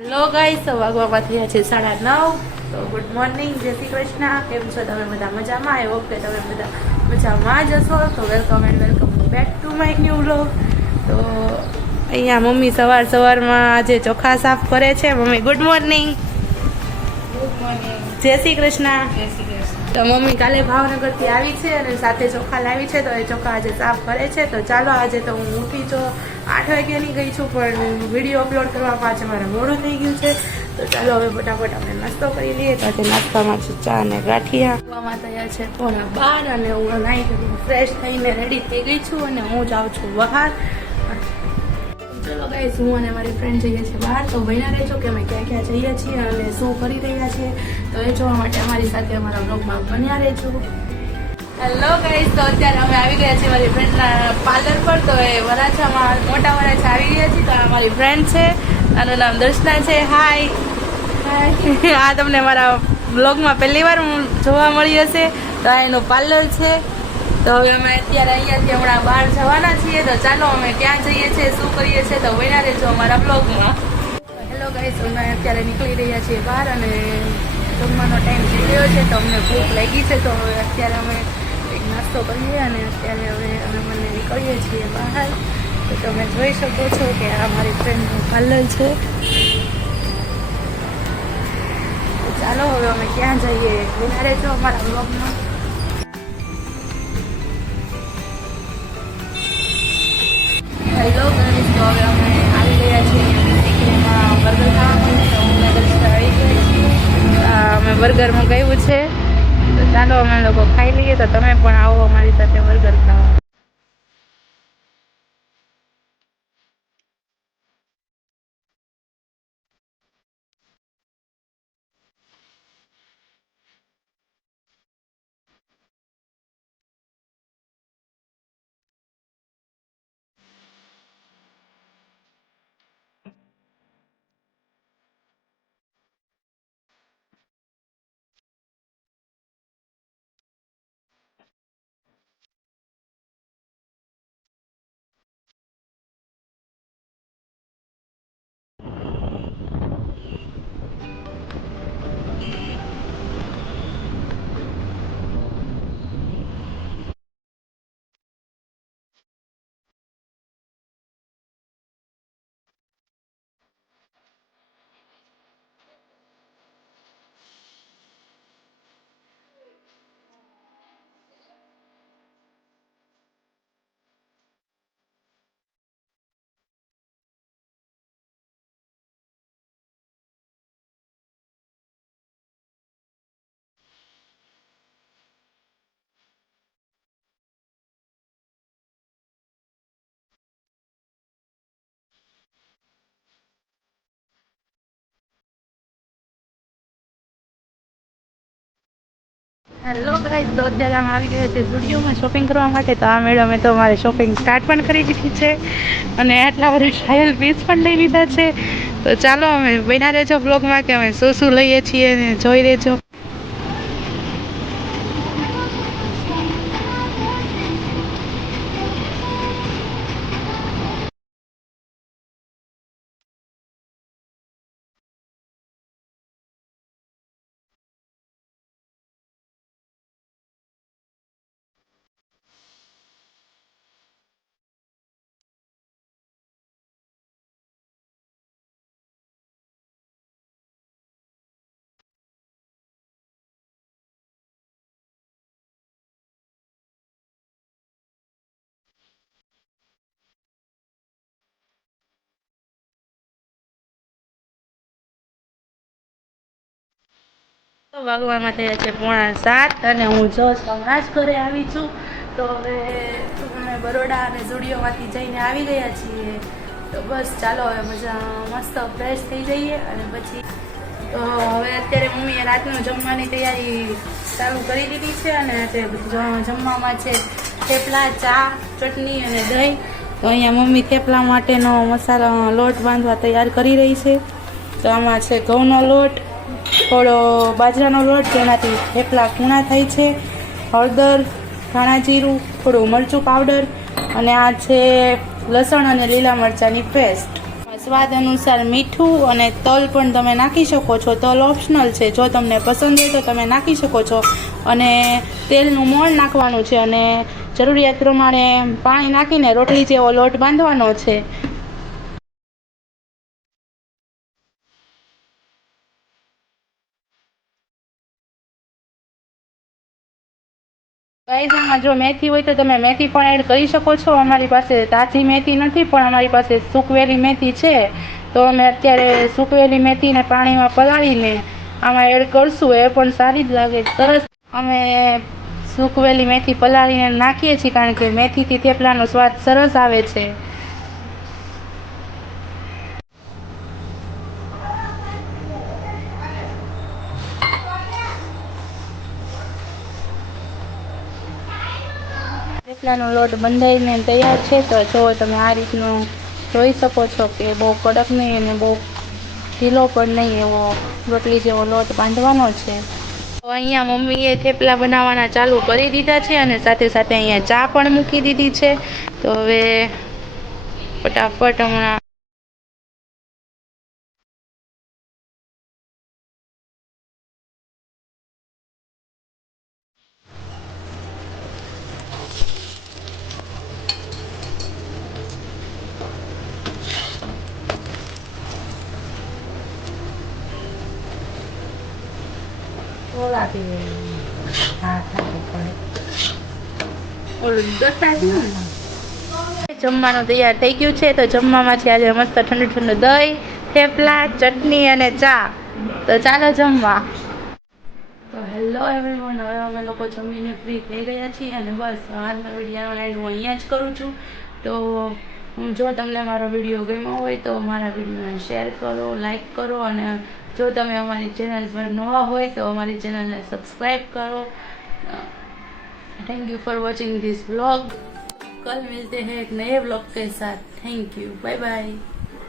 Hello guys, વાગવામાં થયા છે 9:30. તો ગુડ મોર્નિંગ, જય શ્રી કૃષ્ણ. કેમ છો તમે બધા? મજામાં? આઈ હોપ કે તમે બધા મજામાં જ હશો. તો welcome and welcome back to my new vlog. તો અહીંયા મમ્મી સવારમાં આજે ચોખા સાફ કરે છે. Mummy good morning. Good morning. જય શ્રી કૃષ્ણ. જય શ્રી કૃષ્ણ. તો મમ્મી કાલે ભાવનગરથી આવી છે અને સાથે ચોખા લાવી છે. તો એ ચોખા આજે સાફ કરે છે. તો ચાલો, આજે તો હું ઉઠી તો 8 વાગ્યાની ગઈ છું, પણ વિડીયો અપલોડ કરવા પાછળ મારે મોડું થઈ ગયું છે. તો ચાલો હવે ફટાફટ આપણે નાસ્તો કરી લઈએ. તો આજે નાસ્તામાં છે ચા અને ગાંઠિયા. આવવામાં તૈયાર છે 12:15 અને હું નાહી ફ્રેશ થઈને રેડી થઈ ગઈ છું અને હું જાઉં છું બહાર. ચલો ગાઈસ, હું અને મારી ફ્રેન્ડ જઈએ છીએ બહાર. તો બન્યા રહેજો કે અમે ક્યાં ક્યાં જઈએ છીએ અને શું કરી રહ્યા છીએ. તો એ જોવા માટે અમારી સાથે અમારા બ્લોગમાં બન્યા રહેજો. હેલો ગાઈસ, તો અત્યારે અમે આવી ગયા છીએ મારી ફ્રેન્ડના પાર્લર પર. તો એ વરાછામાં મોટા વરાછા આવી ગયા છીએ. તો આ મારી ફ્રેન્ડ છે, આનું નામ દર્શના છે. હાય. આ તમને મારા બ્લોગમાં પહેલી વાર જોવા મળી હશે. તો આ એનું પાર્લર છે. તો હવે અમે અત્યારે અહીંયાથી હમણાં બહાર જવાના છીએ. તો ચાલો અમે ક્યાં જઈએ છીએ, શું કરીએ છીએ, તો બન્યા રહેજો અમારા બ્લોગમાં. હેલો ગાઈસ, અમે અત્યારે નીકળી રહ્યા છીએ બહાર અને જમવાનો ટાઈમ થઈ ગયો છે. તો અમને ભૂખ લાગી છે. તો હવે અત્યારે અમે એક નાસ્તો કરીએ અને અત્યારે હવે અમે બંને નીકળીએ છીએ બહાર. તો તમે જોઈ શકો છો કે આ મારી ફ્રેન્ડનું પાર્લર છે. તો ચાલો હવે અમે ક્યાં જઈએ, બન્યા રહેજો અમારા બ્લોગમાં. હેલો ગાઈસ, તો હવે અમે આવી ગયા છીએ સિક્કિમમાં બર્ગર ખાવા. તો અમે દર્શના આવી ગયા છીએ. અમે બર્ગર મંગાવ્યું છે. તો ચાલો અમે લોકો ખાઈ લઈએ. તો તમે પણ આવો અમારી સાથે બર્ગર ખાવા. હેલો ગાઈસ, તો અત્યારે અમે આવી ગયા છે સ્ટુડિયોમાં શોપિંગ કરવા માટે. તો આ મેડમે તો અમારે શોપિંગ સ્ટાર્ટ પણ કરી દીધી છે અને આટલા બધા ટ્રાયલ પીસ પણ લઈ લીધા છે. તો ચાલો અમે બન્યા રહેજો બ્લોગમાં કે અમે શું શું લઈએ છીએ ને જોઈ લેજો. તો વાગવામાં થયા છે 6:45 અને હું હમણાં જ ઘરે આવી છું. તો હવે અમે બરોડા અને ઝુડિયોમાંથી જઈને આવી ગયા છીએ. તો બસ ચાલો હવે મસ્ત ફ્રેશ થઈ જઈએ અને પછી તો હવે અત્યારે મમ્મીએ રાતનું જમવાની તૈયારી ચાલુ કરી દીધી છે અને જમવામાં છે થેપલા, ચા, ચટણી અને દહીં. તો અહીંયા મમ્મી થેપલા માટેનો મસાલા લોટ બાંધવા તૈયાર કરી રહી છે. તો આમાં છે ઘઉંનો લોટ, થોડો બાજરાનો લોટ જેનાથી થેપલા કૂણા થાય છે, હળદર, ધાણા જીરું, થોડું મરચું પાવડર અને આ છે લસણ અને લીલા મરચાંની પેસ્ટ. સ્વાદ અનુસાર મીઠું અને તલ પણ તમે નાખી શકો છો. તલ ઓપ્શનલ છે, જો તમને પસંદ હોય તો તમે નાખી શકો છો. અને તેલનું મોણ નાખવાનું છે અને જરૂરિયાત પ્રમાણે પાણી નાખીને રોટલી જેવો લોટ બાંધવાનો છે. ગાઈઝ આમાં જો મેથી હોય તો તમે મેથી પણ એડ કરી શકો છો. અમારી પાસે તાજી મેથી નથી, પણ અમારી પાસે સૂકવેલી મેથી છે, તો અમે અત્યારે સૂકવેલી મેથીને પાણીમાં પલાળીને આમાં એડ કરશું. એ પણ સારી જ લાગે, સરસ. અમે સૂકવેલી મેથી પલાળીને નાખીએ છીએ કારણ કે મેથીથી થેપલાનો સ્વાદ સરસ આવે છે. થેપલાનો લોટ બંધાઈને તૈયાર છે. તો જો તમે આ રીતનું જોઈ શકો છો કે બહુ કડક નહીં અને બહુ ઢીલો પણ નહીં, એવો રોટલી જેવો લોટ બાંધવાનો છે. તો અહીંયા મમ્મીએ થેપલા બનાવવાના ચાલુ કરી દીધા છે અને સાથે સાથે અહીંયા ચા પણ મૂકી દીધી છે. તો હવે ફટાફટ હમણાં જમવાનું તૈયાર થઈ ગયું છે. તો જમવામાં છે આજે મસ્ત ઠંડુ ઠંડુ દહીં, થેપલા, ચટણી અને ચા. તો ચાલો જમવા. તો હેલો એવરીવન, હવે અમે લોકો જમીને ફ્રી થઈ ગયા છીએ અને બસ આજનો વિડીયોનો એન્ડ હું અહીંયા જ કરું છું. તો જો તમને મારો વિડીયો ગમ્યો હોય તો મારા વિડીયોને શેર કરો, લાઈક કરો અને જો તમે અમારી ચેનલ પર નવા હોય તો અમારી ચેનલને सब्सक्राइब करो. Thank you for watching this vlog. कल मिलते हैं एक नए व्लॉग के साथ. Thank you. Bye bye.